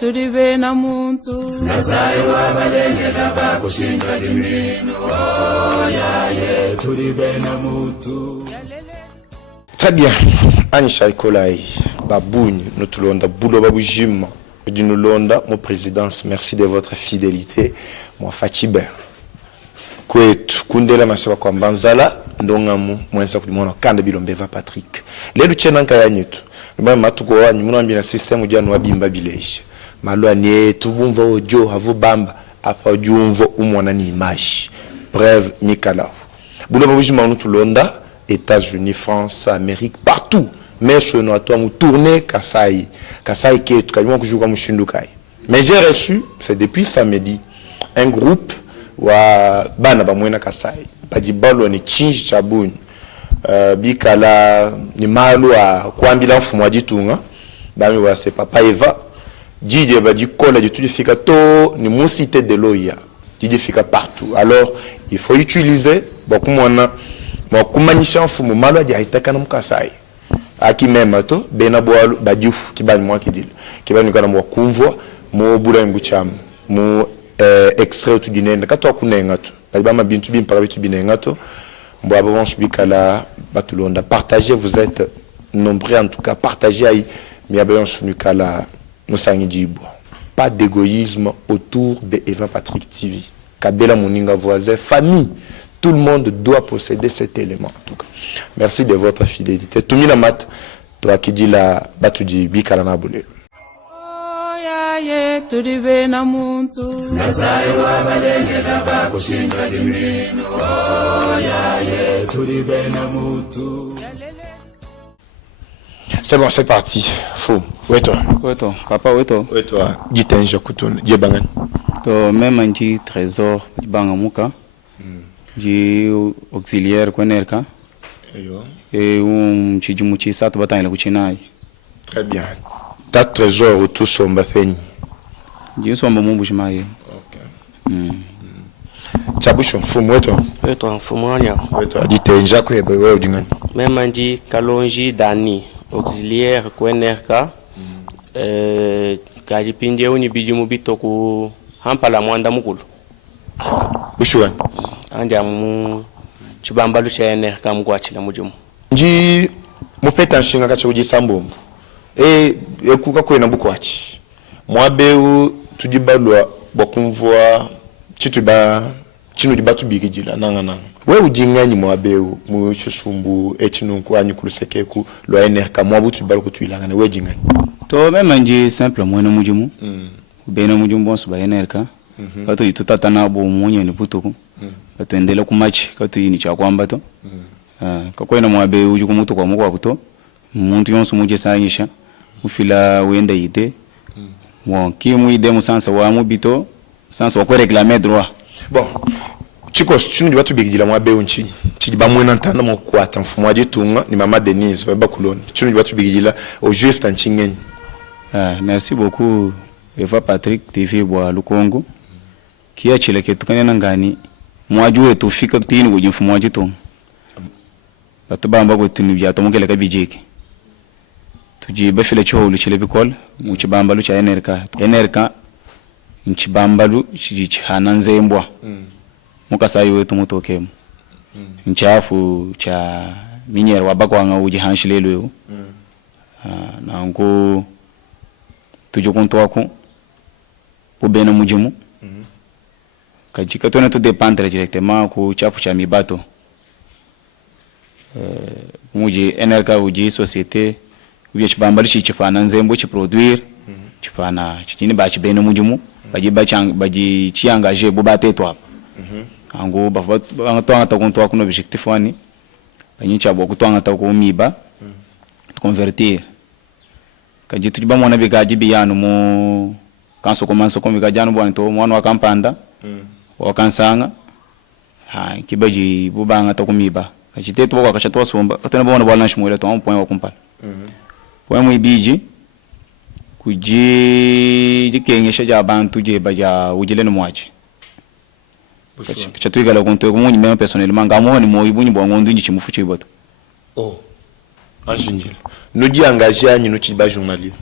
tulibe na muntu Nasai wa balengela bakushinga limino yaye tulibe na muntu. Très bien. Anisha Ikolai, Babouni, nous tout le monde, Boulo Baboujim, du Noulonda, mon présidence, merci de votre fidélité. Moi, Fatibé. Kwetu, Kundela Maswa Kwambanzala, Ndongamu, Mwensa Kudimono, Kanda Bilombeva Patrick. Ledu Chenanka Yanyetu, Mbama Matukowa, Nimuno na système udia Nwabimba Village. Malwa nye, Tubumva Ojo, Havu Bamba, Apa Ojumvo, Umwana ni Image. Bref, Mikala. Boulo Baboujim, nous tout le monde, États-Unis, France, Amérique, partout. Mais sur nous avons tourné Kasai qui est tout mais j'ai reçu, c'est depuis samedi, un groupe wa bana bamwena Kasai. Badibalo ni Chinji Chabuni. Bikala ni malu a kwambila mfumo ditunga. Bami wa se papa Eva. Didi badikola du tout fika to ni musité de loya. Didi fika partout. Alors, il faut utiliser beaucoup moins mo kumanisha mfumo malu a itaka na Kasai. Aki même to bena boalu badiouf kibani moi ki dil kibani kana mo kumvwa mo bula ngucham mo extrait tout dinenda kato kunenga to ba bintu bimpaka bitu binenga to mbo abon subikala batulonda partager, vous êtes nombreux en tout cas, partager ay mi abon subikala musangi jibo, pas d'égoïsme autour de Eva Patrick TV, Kabela Moninga voisin, famille. Tout le monde doit posséder cet élément en tout cas. Merci de votre fidélité. Tumina mat, toi qui dis la batudi bikalana boule. C'est bon, c'est parti. Fou. Où est toi? Où est toi? Papa, où est toi? Où est toi? Dis-toi un jakoutoun. Djebangan. To même un petit trésor, Bangamuka. Ji auxiliaire Kwenerka. Et Chijimuchi Sat Bataille Kuchinai. Très bien. Ta trésor ou tout son bafeni. Ji somba mumbushmaye. OK. Chabushon fumweto. Weto fumwanya. Weto adite njako ebe wewe udingani. Memanji Kalonji Dani auxiliaire Kwenerka. Kajipindie uni bijimu bitoku hampala mwanda mukulu. Bushuan. Anja mu chibambalu cha Kwenerka mugwachila mujimu. Nji mupeta nshinga kacha uji sambombo. Ekuka kwena bukwachi. Mwabeu tudibalwa bakumvwa chituba chinu dibatu bigijila nanga. We ujinganyi mwabeu mu chushumbu echinunku anyukulusekeku lo Kwenerka mwabu tudibalu kutuilangane we jingani. To même nji simple mwena mujimu. Bena mujimu bonso ba Kwenerka. Kato itutata na bo munye ni putuku. Kato endele kumachi kato yini cha kwamba to. Kakwena mwabe uju kumutu kwa mukwa kuto. Muntu yonsu muje sanyisha. Ufila wenda ide. Bon, ki mu ide mu sansa wa mu bito, sansa wa ko réclamer droit. Bon. Chiko chunu dibatu bigijila mwabe unchi. Chidiba mwena ntana mo kwata mfumo aje tunga ni mama Denise ba kuloni. Chunu dibatu bigijila au juste anchingeni. Merci beaucoup Eva Patrick TV bwa Lukongo. Kia chile ketukanya nangani mwaju wetu fika tini kujin mfumo aje tunga. Batubamba kwetuni bya tomukele kabijeke. Tujiba file cho luchile bikol muchibambalu cha Kwenerka nchibambalu chichana nzembwa mukasayi wetu mutokemu nchafu cha minyero wabakwanga uji hanshilelo nango tujukuntwaku ubena mujimu kajika tona tu dépendre directement ku chafu cha mibato muji Kwenerka uji société ubi chibambali chichifana nzembo chiproduire chifana chichini bachi bene mujimu baji chiangaje bobate to hapa ango batwanga takuntwa kuno objectif wani banyicha bwo kutwanga takumiba convertir kajitu ba mwana bigaji biyanu mu kanso komanso komika janu bwana to mwana wa kampanda wa kansanga kibaji bubanga takumiba kachitetu kwa kachatwa somba katana bona bwana nshimwele to point wa kumpala kwa mwibiji kuji jikengesha ja bantu je baja ujile no mwache chatwigala konto ko munyi meme personnellement ngamo ni moyibunyi bwa ngondu nyi chimufu chiboto anjinjila no di engagé anyi no chiba journalier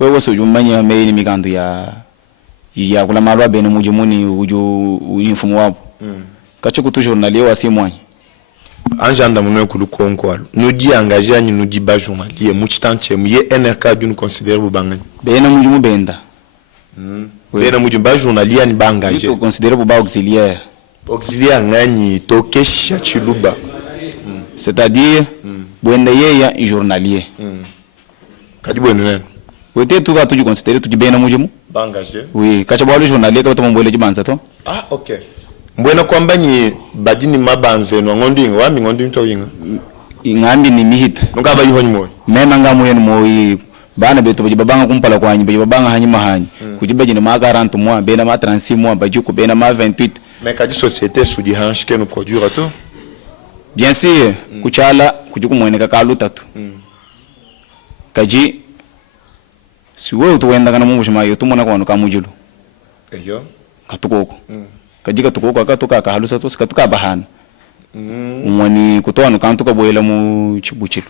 wewe so jumanya meini mikandu ya kula malwa bene mujimuni uju unifumu wapo kacho tu journalier wa simwanya anjanda muno kulu konko nous dit engagé ni nous dit ba journalier muchitanche mu ye NRK du nous considère bubangani bene mujimu benda bene mujimu ba journalier ni ba engagé tu considère buba auxiliaire ngani tokesha chiluba c'est-à-dire bwenda yeya journalier kadi bwenda nene wote tu ka tu considère tu bene mujimu ba engagé oui kacho ba journalier ka to mbole jibanza to okay mbwena kwamba ni badini mabanze no ngondinga wami ngondinga to yinga ingambi ni mihita ngaba yihonyi moyo mema ngamu yen moyi bana beto baji babanga kumpala kwanyi baji babanga hanyi mahanyi kujibaji ni ma 40 mois bena ma 36 mois baji ku bena ma 28 mais kadi société sudi hanshike no produire to bien sûr kuchala kuji kumweneka ka lutatu kaji siwe utuwenda kana mu bushima yo tumona kwano ka mujulu eyo katukoko kajika tukoko akatoka akahalusa to sikatuka bahana umwani kutoa kantu kaboyela mu chibuchilo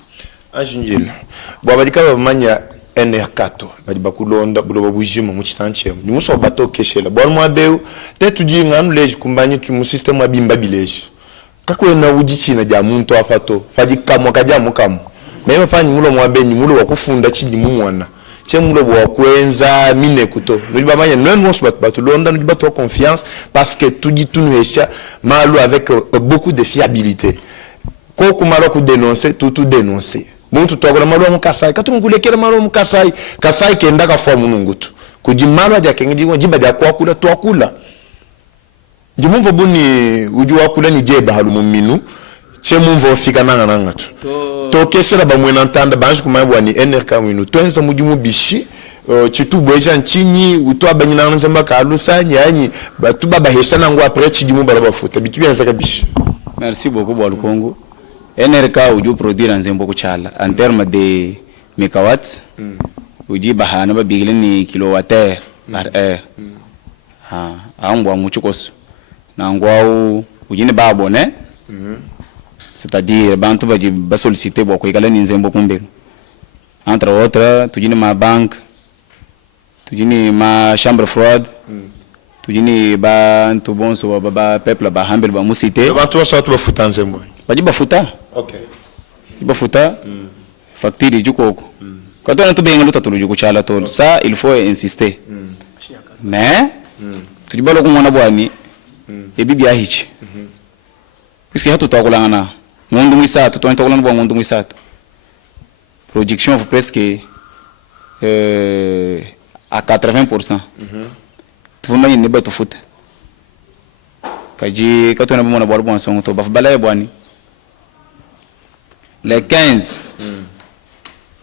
ajinjila bwa badika bamanya NRK to badi bakulonda bulo bujima mu chitanche ni muso bato keshela bwa mwabeu te tuji nganu leji kumbanyi tu mu system wa bimba bileji kakwe na ujichina ja muntu afato fadi kamwa kaja mukamu mema fanyi mulo mwabenyi mulo wakufunda chini mumwana mulo bwa kwenza mine kuto nuliba manya non mo batu londa nuliba to confiance parce que tout dit tout nous écha malo avec beaucoup de fiabilité ko kumalo ku dénoncer tout dénoncer muntu to gona malo mu kasai katungulekera malo mu kasai kenda ka fwa munungutu kujimalo ja kengi jiba ja kwa kula to akula njimumvo buni uju akula ni jeba halu muminu mumvo fika nanga tu to kesera ba mwena ntanda banji kumayibwa ni NRK winu twenza mujumu bishi chitu bweja nchinyi uto abanyina nzamba ka alusa nyanyi batu baba heshana ngwa après chidimu bala bafuta bitu byanza kabishi. Merci beaucoup bwa Lukongo. NRK uju produire nzembo kuchala en terme de mégawatts uji bahana ba bigile ni kilowattheure par heure angwa muchukoso na ngwa ujine ba abonné c'est-à-dire bantu baji ba solliciter boko ikala ni nzembo kumbelo entre autres tujini ma banque tujini ma chambre froide tujini bantu bonso ba peuple ba hambel ba musité bantu so to bafuta nzembo baji bafuta okay bafuta facture jukoko quand on to benga lutatu juko chala to ça il faut insister mais tujibalo kumona bwani ebibi ahichi puisque hatu takulana mundu mwisatu to ntokulana bwa mundu mwisatu projection presque à 80%. Tufuma ni ba tufuta kaji katona bamona bwa bwa songo to bafbala bwani le 15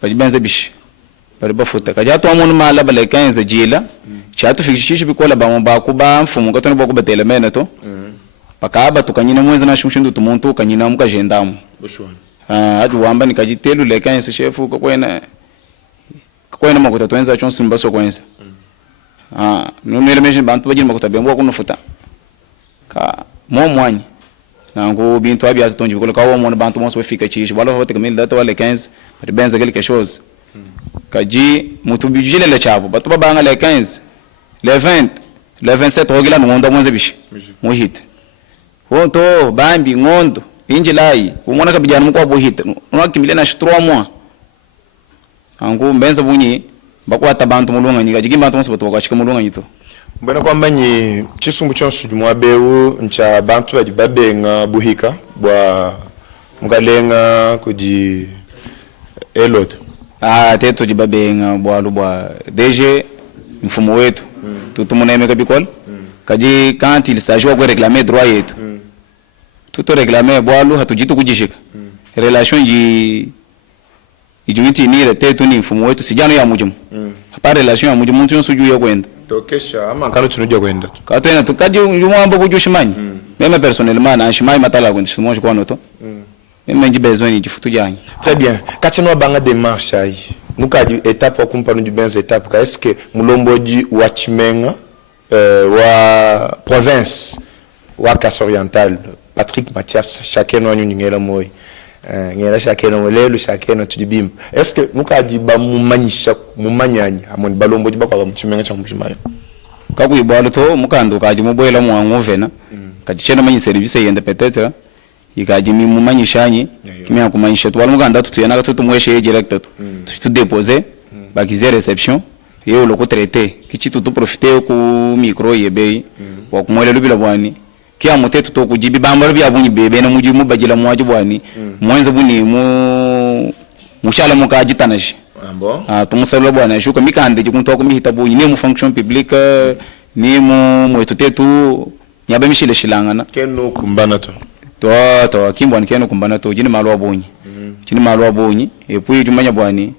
baji benza bish bari bafuta kaji to amon mala ba le 15 jila chatu fikishishi bikola ba mba ku ba mfumu katona bwa ku betele mena to pakaba tukanyina mwenza na shumshindu tumuntu kanyina mukajendamu bushwana adu wamba nikajitelu le 15 chefu kwena makuta twenza chonsi mbaso kwenza numele meje bantu bajiri makuta bembo kunofuta ka momwanyi nango bintu abya tonji bikola kawo mona bantu monso bafika chishi wala hote kamili data wale 15 bari benza quelque chose kaji mutu bijile le chabo batu babanga le 15 le 20 le 27 ogila ngondo mwenza bishi muhita wonto bambi ngondo injilai umona kabijana mko bohita unakimile na 3 mois angu mbenza bunyi bakwata bantu mulunga nyiga jigimba bantu mosaba twakashika mulunga nyito mbona kwamba nyi chisumbu chonsu jumwabeu ncha bantu badi babenga buhika bwa mugalenga kuji elot teto jibabenga bwa lubwa DG mfumo wetu tutumuneme kabikol kaji quand il s'agit de réclamer droit yetu tuto réclamer bwalu hatujitu kujishika relation ji ijuniti ni rete tu ni mfumo wetu sijano ya mujumu hapa relation ya mujumu mtu nsuju ya kwenda tokesha ama kanu tunujia kwenda tu katwena tukaji yumwamba kujushimanyi meme personnellement na shimai matala kwenda shimoje kwa noto meme nji besoin jifutu janyi très bien katino banga démarche ai nukaji étape wa kumpanu du benz étape ka est-ce que mulomboji wa chimenga wa province wa Casse Orientale Patrick Mathias chacun wanyu ngela moy ngela shakena molelo shakena tudibim est-ce que mukadi ba mumanyisha mumanyanya amoni balombo diba kwa mchimenga cha mchimayo kaku ibalo to mukando kaji muboyela mwangu vena kaji chena manyi service yende peut-être ikaji mi mumanyishanyi kimya kumanyisha to mukanda tutuyana ka tutumweshe direct tu déposer bakize réception yeo loko traiter kichi tu profiter ku micro yebe wa kumwele lubila bwani kia mutetu to kujibi bambalo bya bunyi bebe na mujimu bajila mwaji bwani mwenza buni mushala mukaji tanaji tumusalo bwana shuka mikande jikunto ko mihita bunyi ni mu fonction publique ni mu mwetutetu nyabe mishile shilangana keno kumbana to kimbwani keno kumbana to jini malwa bunyi jini malwa bunyi epuyi jumanya bwani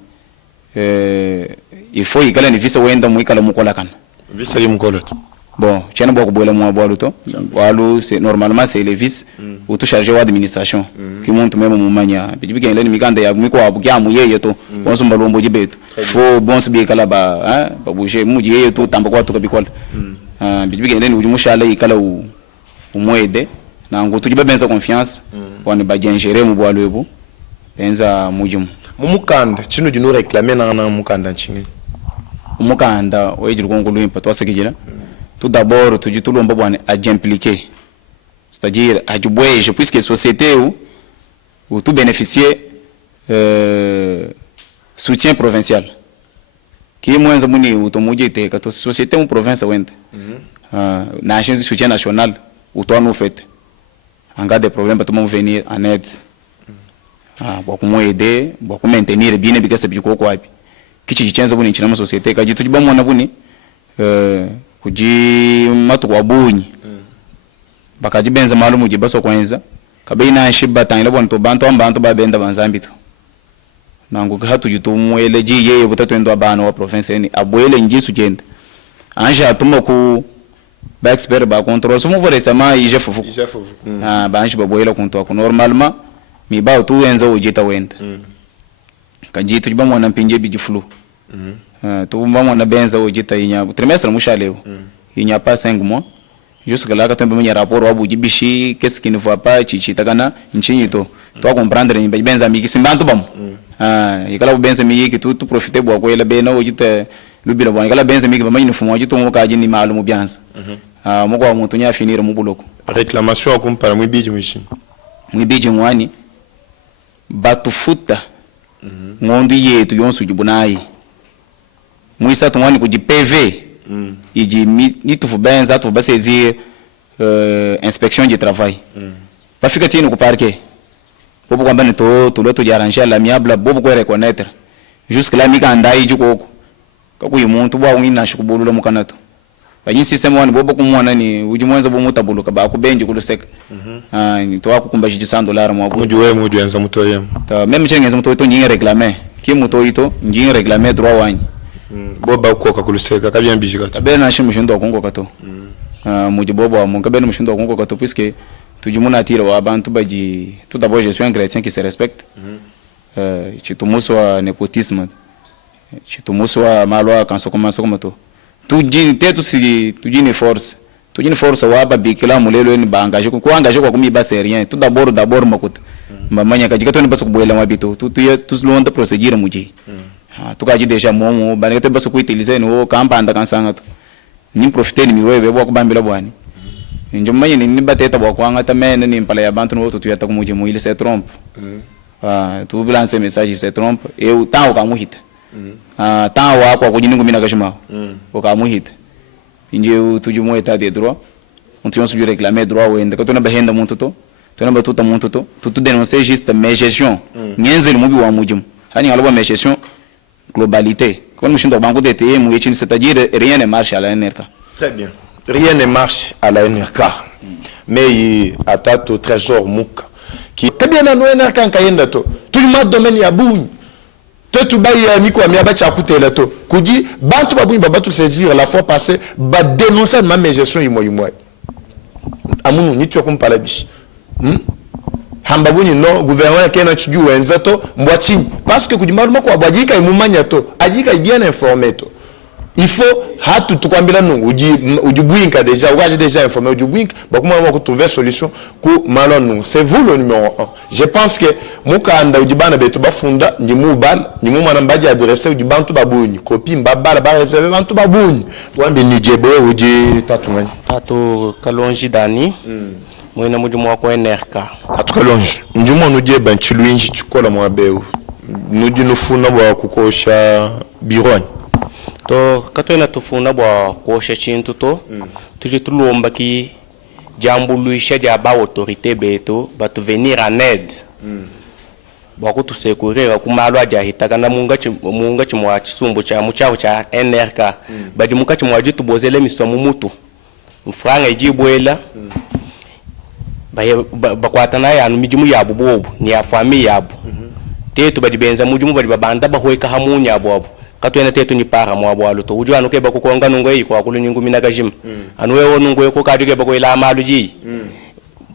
il faut ikala ni visa wenda mu ikala mukola kana visa yimkola to bon tiens beaucoup boire moi boire to walu c'est normalement c'est les vices ou tout chargé d'administration qui monte même mon mania bibi kan leni mikanda ya miko abuki amu yeye to bonso mbalombo jibetu fo bonso bi kala ba hein ba bouger mu yeye to tamba kwa to kabikola bibi kan leni ujumushala ikala u moede na ngoto jibe benza confiance wani ba gengere mu boire lebu benza mujumu mumukanda chino dino réclamer na mukanda nchini mukanda oyejiru kongulu impa to asekijira tout d'abord tu dis tout le monde à impliquer, c'est-à-dire à du bois puisque société ou tout bénéficier soutien provincial qui est moins abonné ou ton modier te que société ou province ouente na agence de soutien national ou toi nous fait en cas de problème pour tout le monde venir en aide beaucoup moins aider beaucoup maintenir bien parce que c'est beaucoup quoi qui tu tiens abonné dans la société quand tu dis bon mon abonné kuji matu kwa bunyi bakaji benza malumu jibaso kwanza kabeina shiba tangile bonto bantu ambantu babenda banzambito nangu hatu yutumwele ji yeye butatu ndo abana wa province ni abwele njisu jenda anja atuma ku ba expert ba contrôle sumu vore sama ije fufu ba anji babwele kunto ko normalement mi ba tu enza ujita wenda kaji tujiba mwana mpinje bijiflu tu mbamo na benza ujita inya trimestre mushaleo il n'y a pas 5 mois jusque là quand on peut venir rapport au bujibishi qu'est-ce qui ne va pas chichi takana nchini to comprendre ni benza miki simbantu bam ikala benza miki tu profiter bo ko ele bena ujita lubila bwana ikala benza miki bama uniforme ujita mo kaji ni malumu byanza mo ko muntu nya finir mu buloko réclamation akompara mu biji mwishi mu biji mwani batufuta ngondu yetu yonsu jibunayi muisa tumwani kuji PV iji ni tufu benza tufu basezi inspection du travail bafika tino ku parquet bobo kwamba ni to loto jaranja la miable bobo ko reconnaître jusque là mika ndai juko kaku yimuntu bwa wina shikubulula mukanato banyi system wani bobo kumwana ni uji mwanza bo mutabuluka ba ku benji kuluseka ni to akukumba jiji $100 mwa muji we muji enza mutoye ta même chengenza mutoye to nyinga réclamer ki mutoye to nyinga réclamer droit wani boba ukoka kuluseka kabya mbishika to bena shi mushindo kongo kato muji bobo mu kabena mushindo kongo kato puisque tujumuna atira wa abantu baji tout d'abord je suis un chrétien qui se respecte chitumuswa nepotisme chitumuswa malwa kanso commence comme to tujini tetu si tujini force wa babikila mulelo ni bangaje ko angaje kwa kumi base rien tout d'abord makuta mbamanya kajika to ni baso kubwela mabito tu londa procédure muji tukaji deja momo banete baso ku utiliser no kampanda kansanga to ni profiter ni miwewe bwa kubambila bwani njomanye ni bateta bwa kwanga tamene ni mpala ya bantu no tutuyata kumuji mu ile se trompe tu bilance message se trompe e utawo kamuhita tawa kwa kujini ngumina kashima okamuhita inje tujumwe état de droit on tient sur réclamer droit wende ko tuna bahenda muntu to tuna batuta muntu to tu dénoncer juste mes gestion nyenzel mubi wa mujum hani alaba mes gestion globalité quand nous sommes banco d'été mu yechini c'est-à-dire rien ne marche à la NRK. Très bien, rien ne marche à la NRK, mais il attaque au trésor muka qui très bien na NRK kayenda to tout le monde domaine ya buni tu baye miko amiaba cha kutela to kuji bantu babuni babatu saisir la fois passée ba dénoncer ma gestion yimo amunu ni tu kompala bishi hambabuni no gouvernement kena tuju wenzato mbwachini parce que kujimaru mako abajika imumanya to ajika bien informé to il faut hatu tukwambila nungu ujibwinka déjà ou déjà informé ujibwinka bakuma ko trouver solution ku malo nungu. C'est vous le numéro 1. Je pense que mukanda ujibana betu bafunda ndimu ban ndimu mwana mbaji adresser ujibantu babuni copie mbabala ba réserver bantu babuni wambe ni jebo uji tatu ngani tatu kalonji dani mwina mujumu wako NRK tatu kalonji ndimu nuje banchiluinji chikola mwabeu nuji nufuna bwa kukosha bironi to katwena tufuna bwa kosha chintu to tuje tulomba ki jambu luisha ja ba autorité beto ba tu venir en aide bwa kutu secourir kumalo aja hitaka na munga chi mwa chisumbu cha muchao cha NRK badi muka chi mwa jitu bozele misomo mutu mfranga ijibwela ba kwatana ya mijimu yabu bobu ni ya famille yabu tetu badi benza mujimu badi babanda ba hoeka hamunya bobu katwena tetu ni para mwabo aluto uju anuke ba kukonga nungo yi kwa kulu nyingu mina kajim anuwe wonungo ko kajuge ba ko ila malu ji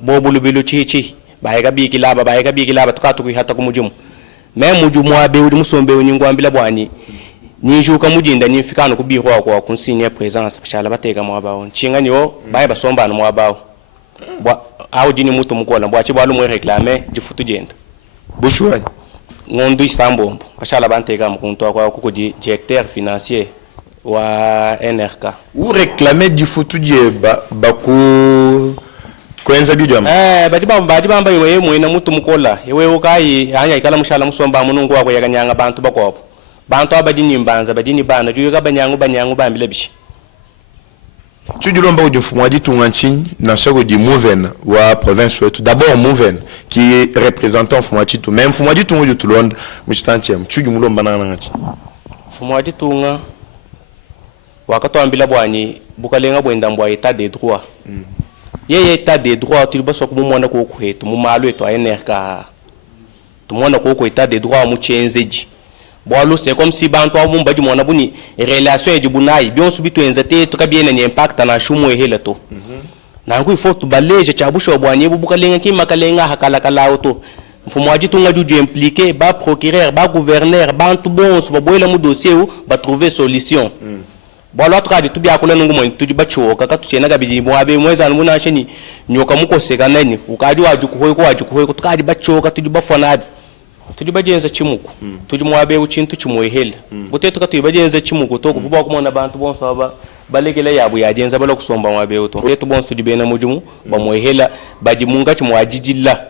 bobu lubilu chichi baega biki laba tukatu ku hata ku mujumu me mujumu abe udi musombe nyingu ambila bwani ni juka mujinda ni fikano ku biro kwa kunsinya presence bashala bateka mwabao nchinga niwo bae basomba no mwabao bwa audi mutu mukola bwachi bwalu mwe reclamer jifutu jenda bushwani ngondu isambombo bashala banteka mkunto kwa kuko directeur financier wa NRK ou réclamer du futu jeba baku kwenza bidjama badi bamba yewe mwina mutu mukola yewe ukai anya ikala mushala musomba munungu wako yakanyanga bantu bakopo bantu abadi nimbanza badi ni bana juyo banyangu bambile bishi Tudulomba ujumfumo ditunga nchini na soko di Mouven wa province wetu d'abord Mouven qui est représentant fumo ditu même fumo ditunga jutulonda muchitanche mchujumulomba nanga ngachi fumo ditunga wakatwambila bwani bukalenga bwenda mbwa état des droits yeye état des droits tulibaso kumumona ko kuhetu mumalo eto NRK tumona ko état des droits muchenzeji bwalo c'est comme si bantu abumba di mona buni relation e bunayi bion subitu enzate to kabiena ni impact na shumo ehela to nangu ifo to baleje chabusho bwani bukalenga ki makalenga hakala kala auto mfumo ajitunga juju impliqué ba procureur ba gouverneur bantu bons ba boyela mu dossier ou ba trouver solution bwalo atukadi tubya kula nungu mo tuji bachoka katuchena kabidi mwabe mweza muna sheni nyoka muko sekanani ukadi wajukuhoy ko tukadi bachoka tuji bafonadi tuji bajenza chimuko tuji mwabe uchintu chimwehela butetu katu bajenza chimuko to kuvuba kumona bantu bonso aba balegele yabu yajenza balo kusomba mwabe uto tetu bonso tuji bena mujumu bamwehela baji munga chimwajijilla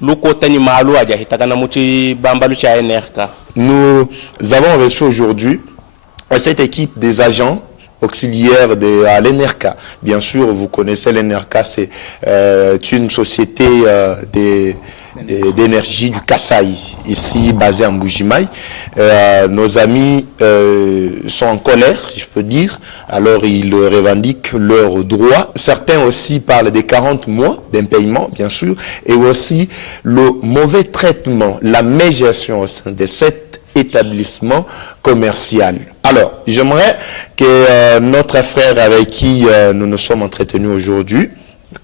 luko tani malu aja hitakana muchi bambalu cha NRK. Nous avons reçu aujourd'hui cette équipe des agents auxiliaires à l'NRK. Bien sûr, vous connaissez l'NRK, c'est une société d'énergie du Kasaï, ici basée en Mbujimaï. Nos amis sont en colère, si je peux dire, alors ils revendiquent leurs droits. Certains aussi parlent des 40 mois d'impayement, bien sûr, et aussi le mauvais traitement, la médiation au sein de cette établissement commercial. Alors, j'aimerais que notre frère avec qui nous nous sommes entretenus aujourd'hui,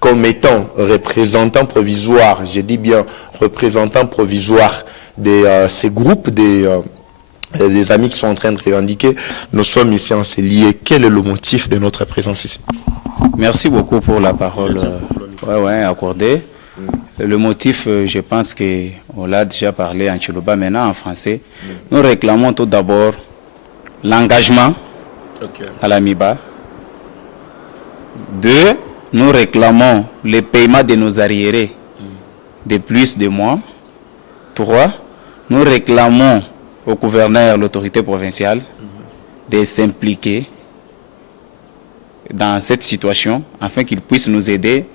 comme étant représentant provisoire, je dis bien représentant provisoire de ces groupes, des amis qui sont en train de revendiquer, nous sommes ici en ces liés. Quel est le motif de notre présence ici? Merci beaucoup pour la parole accordée. Le motif, je pense qu'on l'a déjà parlé en Chiluba, maintenant en français. Nous réclamons tout d'abord l'engagement à la MIBA. 2, nous réclamons le paiement de nos arriérés de plus de mois. 3, nous réclamons au gouverneur, l'autorité provinciale, de s'impliquer dans cette situation afin qu'il puisse nous aider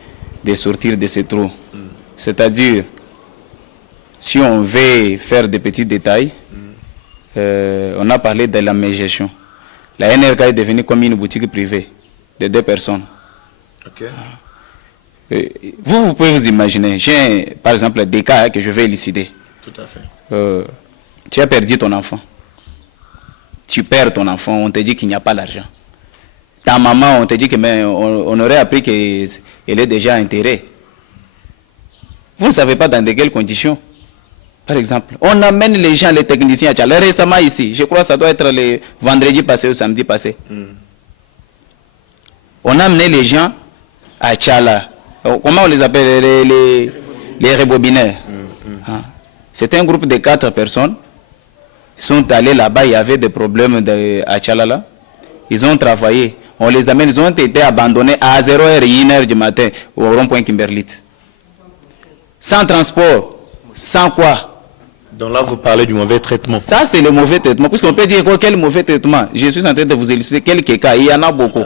de sortir de ce trou. C'est-à-dire, si on veut faire des petits détails, on a parlé de la médiation. La NRK est devenue comme une boutique privée de 2 personnes. Vous pouvez vous imaginer, j'ai par exemple des cas que je vais élucider. Tout à fait. Tu as perdu ton enfant. Tu perds ton enfant, on te dit qu'il n'y a pas l'argent. Ta maman, on te dit qu'on aurait appris qu'elle est déjà enterrée. Vous ne savez pas dans de quelles conditions. Par exemple, on amène les gens, les techniciens à Tchala. Récemment ici, je crois que ça doit être le vendredi passé ou samedi passé. On a amené les gens à Tchala. Comment on les appelle? Les rebobinaires. C'était un groupe de 4 personnes. Ils sont allés là-bas, il y avait des problèmes à Tchala. Ils ont travaillé. On les amène, ils ont été abandonnés à 0h et 1h du matin au rond-point Kimberlit. Sans transport, sans quoi? Donc là, vous parlez du mauvais traitement. Ça, c'est le mauvais traitement. Puisqu'on peut dire quoi, quel mauvais traitement? Je suis en train de vous élucider quelques cas. Il y en a beaucoup.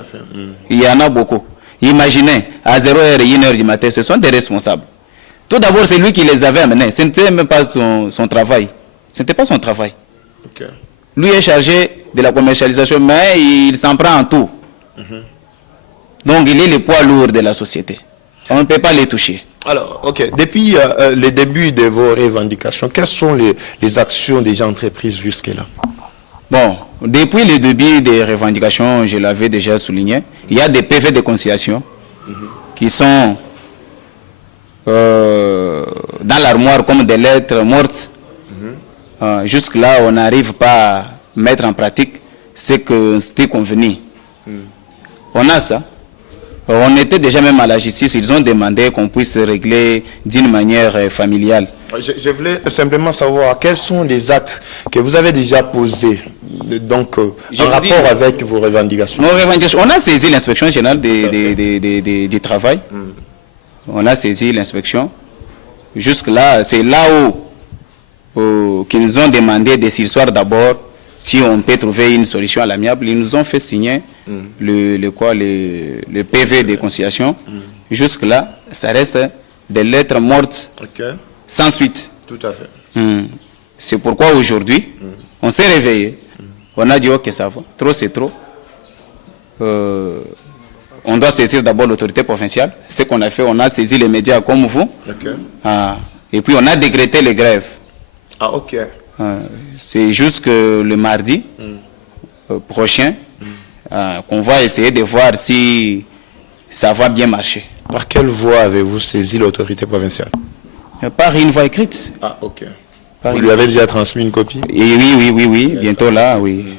Il y en a beaucoup. Imaginez, à 0h et 1h du matin, ce sont des responsables. Tout d'abord, c'est lui qui les avait amenés. Ce n'était même pas son travail. Ce n'était pas son travail. Okay. Lui est chargé de la commercialisation, mais il s'en prend en tout. Donc, il est le poids lourd de la société. On ne peut pas les toucher. Alors, ok. Depuis le début de vos revendications, quelles sont les actions des entreprises jusque-là? Bon, depuis le début des revendications, je l'avais déjà souligné, il y a des PV de conciliation qui sont dans l'armoire comme des lettres mortes. Jusque-là, on n'arrive pas à mettre en pratique ce que c'était convenu. On a ça. On était déjà même à la justice, ils ont demandé qu'on puisse régler d'une manière familiale. Je voulais simplement savoir quels sont les actes que vous avez déjà posés donc, en rapport avec vos revendications. Nos revendications, on a saisi l'inspection générale du travail. On a saisi l'inspection. Jusque-là, c'est là où qu'ils ont demandé des histoires d'abord si on peut trouver une solution à l'amiable. Ils nous ont fait signer le PV de conciliation. Jusque-là, ça reste des lettres mortes sans suite. Tout à fait. C'est pourquoi aujourd'hui, on s'est réveillé. On a dit, ok, ça va. Trop, c'est trop. On doit saisir d'abord l'autorité provinciale. Ce qu'on a fait, on a saisi les médias comme vous. Et puis, on a décrété les grèves. Ah, ok. C'est juste que le mardi prochain, qu'on va essayer de voir si ça va bien marcher. Par quelle voie avez-vous saisi l'autorité provinciale? Par une voie écrite. Ah, ok. Vous lui avez déjà transmis une copie? Et oui, bientôt là, oui.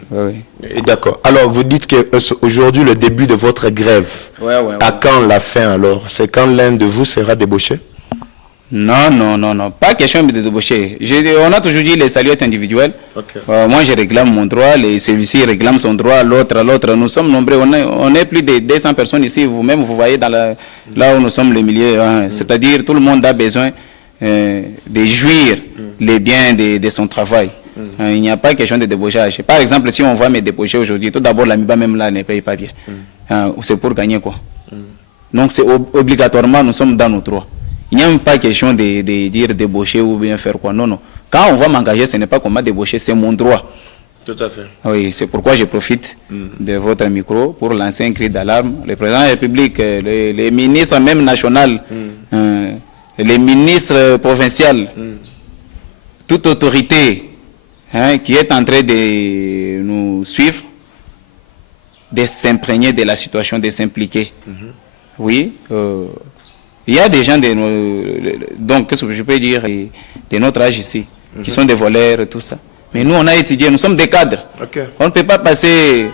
D'accord. Alors, vous dites qu'aujourd'hui, le début de votre grève, à quand la fin alors? C'est quand l'un de vous sera débauché? Non, pas question de débaucher. On a toujours dit les saluettes individuelles. Moi, je réclame mon droit, celui-ci réclame son droit, l'autre. Nous sommes nombreux, on est plus de 200 personnes ici. Vous-même, vous voyez là où nous sommes les milliers. C'est-à-dire, tout le monde a besoin de jouir les biens de son travail. Il n'y a pas question de débauchage. Par exemple, si on va me débaucher aujourd'hui, tout d'abord, l'AMIBA même là ne paye pas bien. C'est pour gagner quoi? Donc, c'est obligatoirement, nous sommes dans nos droits. Il n'y a même pas question de dire débaucher ou bien faire quoi. Non. Quand on va m'engager, ce n'est pas qu'on m'a débauché, c'est mon droit. Tout à fait. Oui, c'est pourquoi je profite de votre micro pour lancer un cri d'alarme. Le président de la République, les ministres même nationaux, les ministres provinciaux, toute autorité qui est en train de nous suivre, de s'imprégner de la situation, de s'impliquer. Oui. Il y a des gens, donc qu'est-ce que je peux dire, de notre âge ici, qui sont des voleurs, tout ça. Mais nous, on a étudié, nous sommes des cadres. On ne peut pas passer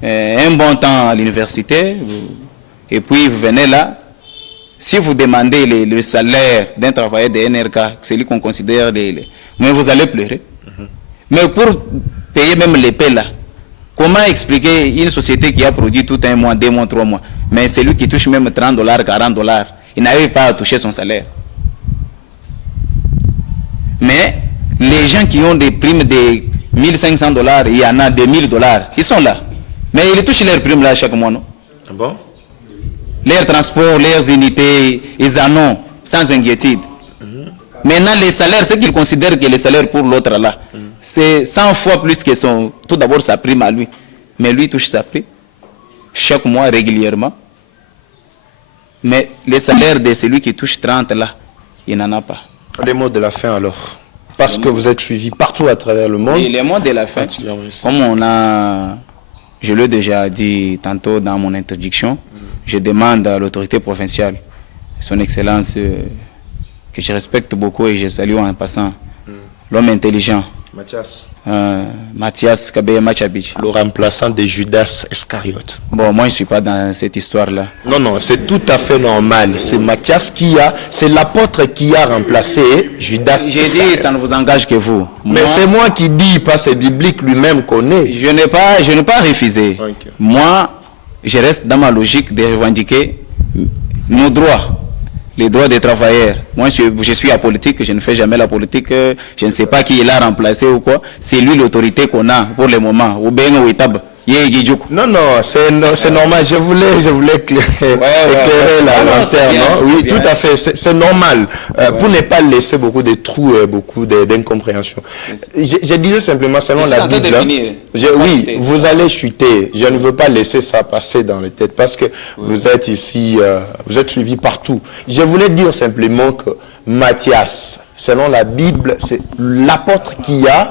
un bon temps à l'université, et puis vous venez là. Si vous demandez le salaire d'un travailleur de NRK, celui qu'on considère, mais vous allez pleurer. Mais pour payer même les paix là, comment expliquer une société qui a produit tout un mois, 2 mois, 3 mois, mais celui qui touche même $30, $40, il n'arrive pas à toucher son salaire. Mais les gens qui ont des primes de $1 500, il y en a de $1 000, ils sont là. Mais ils touchent leurs primes là chaque mois, non? Ah bon? Leurs transports, leurs unités, ils en ont, sans inquiétude. Maintenant, les salaires, ce qu'ils considèrent que les salaires pour l'autre là, c'est 100 fois plus que tout d'abord sa prime à lui. Mais lui touche sa prime chaque mois régulièrement. Mais les salaires de celui qui touche 30 là, il n'en a pas. Les mots de la fin alors, parce que vous êtes suivis partout à travers le monde. Et les mots de la fin, comme je l'ai déjà dit tantôt dans mon introduction, je demande à l'autorité provinciale, son excellence, que je respecte beaucoup et je salue en passant, l'homme intelligent, Mathias. Mathias Kabe Machabich. Le remplaçant de Judas Iscariote. Bon, moi je ne suis pas dans cette histoire-là. Non, non, c'est tout à fait normal. C'est Mathias c'est l'apôtre qui a remplacé Judas J'ai Iscariote. dit, ça ne vous engage que vous. Mais Moi, c'est moi qui dis, pas c'est biblique lui-même connaît. je n'ai pas refusé. Ok. Moi, je reste dans ma logique de revendiquer nos droits, les droits des travailleurs. Moi, je suis apolitique, je ne fais jamais la politique, je ne sais pas qui l'a remplacé ou quoi. C'est lui l'autorité qu'on a pour le moment. Ou bien, ou Itab. Non, non, c'est normal. Je voulais éclairer la lanterne. Oui, tout à fait. C'est normal. Pour ne pas laisser beaucoup de trous, beaucoup d'incompréhension. Je disais simplement, selon la Bible. Oui, vous allez chuter. Je ne veux pas laisser ça passer dans les têtes parce que vous êtes ici, vous êtes suivis partout. Je voulais dire simplement que Matthias, selon la Bible, c'est l'apôtre qui a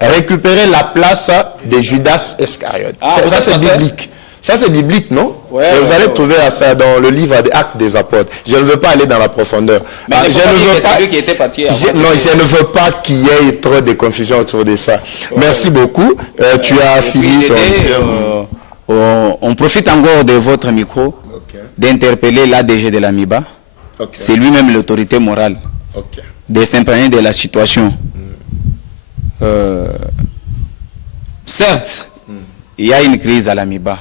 récupéré la place de Judas Iscariote. Ça c'est biblique. Ça c'est biblique, non? Vous allez trouver ça dans le livre des Actes des Apôtres. Je ne veux pas aller dans la profondeur. Mais je ne veux pas qu'il y ait trop de confusion autour de ça. Merci beaucoup. Tu as fini ton... on profite encore de votre micro d'interpeller l'ADG de l'AMIBA. C'est lui-même l'autorité morale. De s'imprégner de la situation. Certes, il y a une crise à l'AMIBA.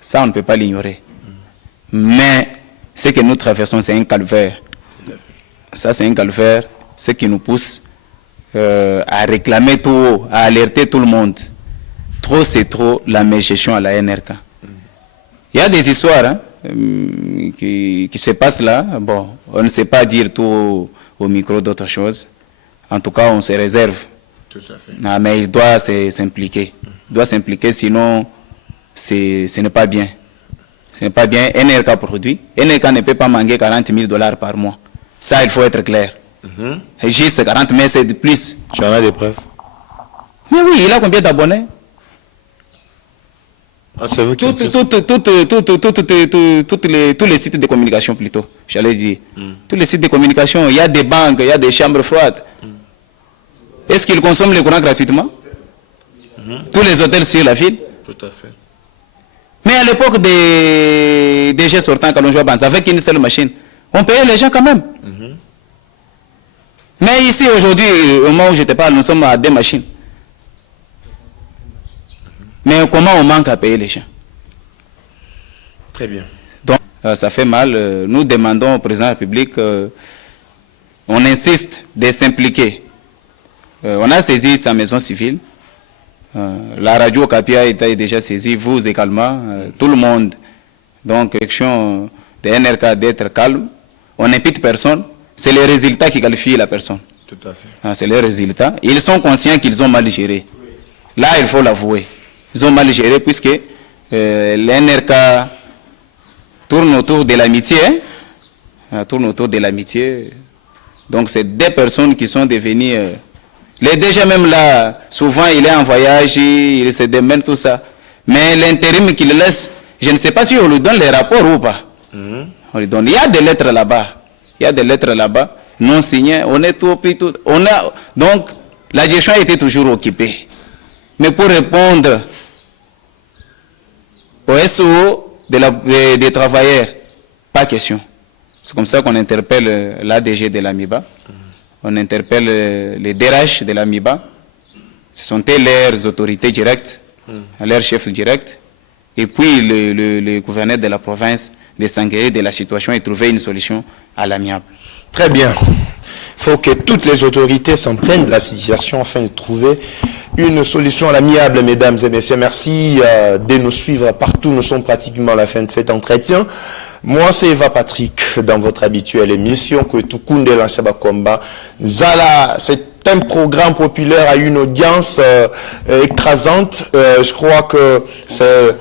Ça, on ne peut pas l'ignorer. Mais ce que nous traversons, c'est un calvaire. Ça, c'est un calvaire. Ce qui nous pousse à réclamer tout haut, à alerter tout le monde. Trop, c'est trop la mégestion à la NRK. Il y a des histoires hein, qui se passent là. Bon, on ne sait pas dire tout au micro d'autres choses. En tout cas, on se réserve. Tout à fait. Non, mais il doit s'impliquer. Il doit s'impliquer, sinon, ce n'est pas bien. Ce n'est pas bien. NRK produit. NRK ne peut pas manquer $40,000 par mois. Ça, il faut être clair. Juste 40 000, c'est de plus. Tu en as des preuves? Mais oui, il a combien d'abonnés? C'est vous qui tous les sites de communication plutôt, j'allais dire. Tous les sites de communication, il y a des banques, il y a des chambres froides. Est-ce qu'ils consomment le courant gratuitement? Tous les hôtels sur la ville? Tout à fait. Mais à l'époque des DG sortants, quand on jouait à Banza, avec une seule machine, on payait les gens quand même. Mais ici, aujourd'hui, au moment où je te parle, nous sommes à 2 machines. Mais comment on manque à payer les gens? Très bien. Donc, ça fait mal. Nous demandons au président de la République, on insiste de s'impliquer. On a saisi sa maison civile. La radio Capia était déjà saisie, vous également, tout le monde. Donc, l'élection de NRK d'être calme. On n'impute personne. C'est les résultats qui qualifient la personne. Tout à fait. C'est les résultats. Ils sont conscients qu'ils ont mal géré. Là, il faut l'avouer. Ils ont mal géré puisque l'NRK tourne autour de l'amitié. Tourne autour de l'amitié. Donc, c'est des personnes qui sont devenues... les DG même là, souvent, il est en voyage, il se démène, tout ça. Mais l'intérim qu'il laisse, je ne sais pas si on lui donne les rapports ou pas. On lui donne. Il y a des lettres là-bas. Il y a des lettres là-bas, non signées. On est tout. Donc, la gestion a été toujours occupée. Mais pour répondre au SO des travailleurs, pas question. C'est comme ça qu'on interpelle l'ADG de l'AMIBA. On interpelle les DRH de l'AMIBA. Ce sont leurs autorités directes, leurs chefs directs. Et puis le gouverneur de la province de s'enquérir de la situation et trouver une solution à l'amiable. Très bien. Il faut que toutes les autorités s'en prennent de la situation afin de trouver une solution à l'amiable, mesdames et messieurs. Merci de nous suivre partout. Nous sommes pratiquement à la fin de cet entretien. Moi, c'est Eva Patrick dans votre habituelle émission que Tukunde Lansaba Komba. Zala, c'est un programme populaire à une audience écrasante. Je crois que c'est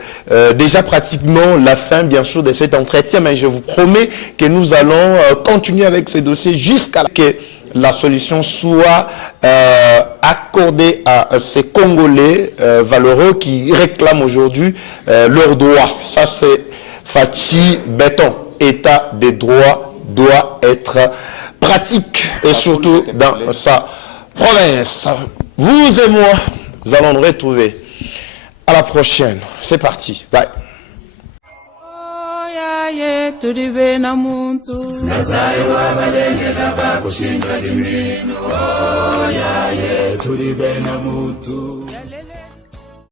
déjà pratiquement la fin, bien sûr, de cet entretien, mais je vous promets que nous allons continuer avec ces dossiers jusqu'à ce que la solution soit accordée à ces Congolais valeureux qui réclament aujourd'hui leurs droits. Ça, c'est Fachi Béton. État des droits doit être pratique et surtout dans sa province. Vous et moi, nous allons nous retrouver à la prochaine. C'est parti. Bye. Oyaye tulibe na muntu. Nasai wabalengela bakushinga limino. Oyaye tulibe na mutu.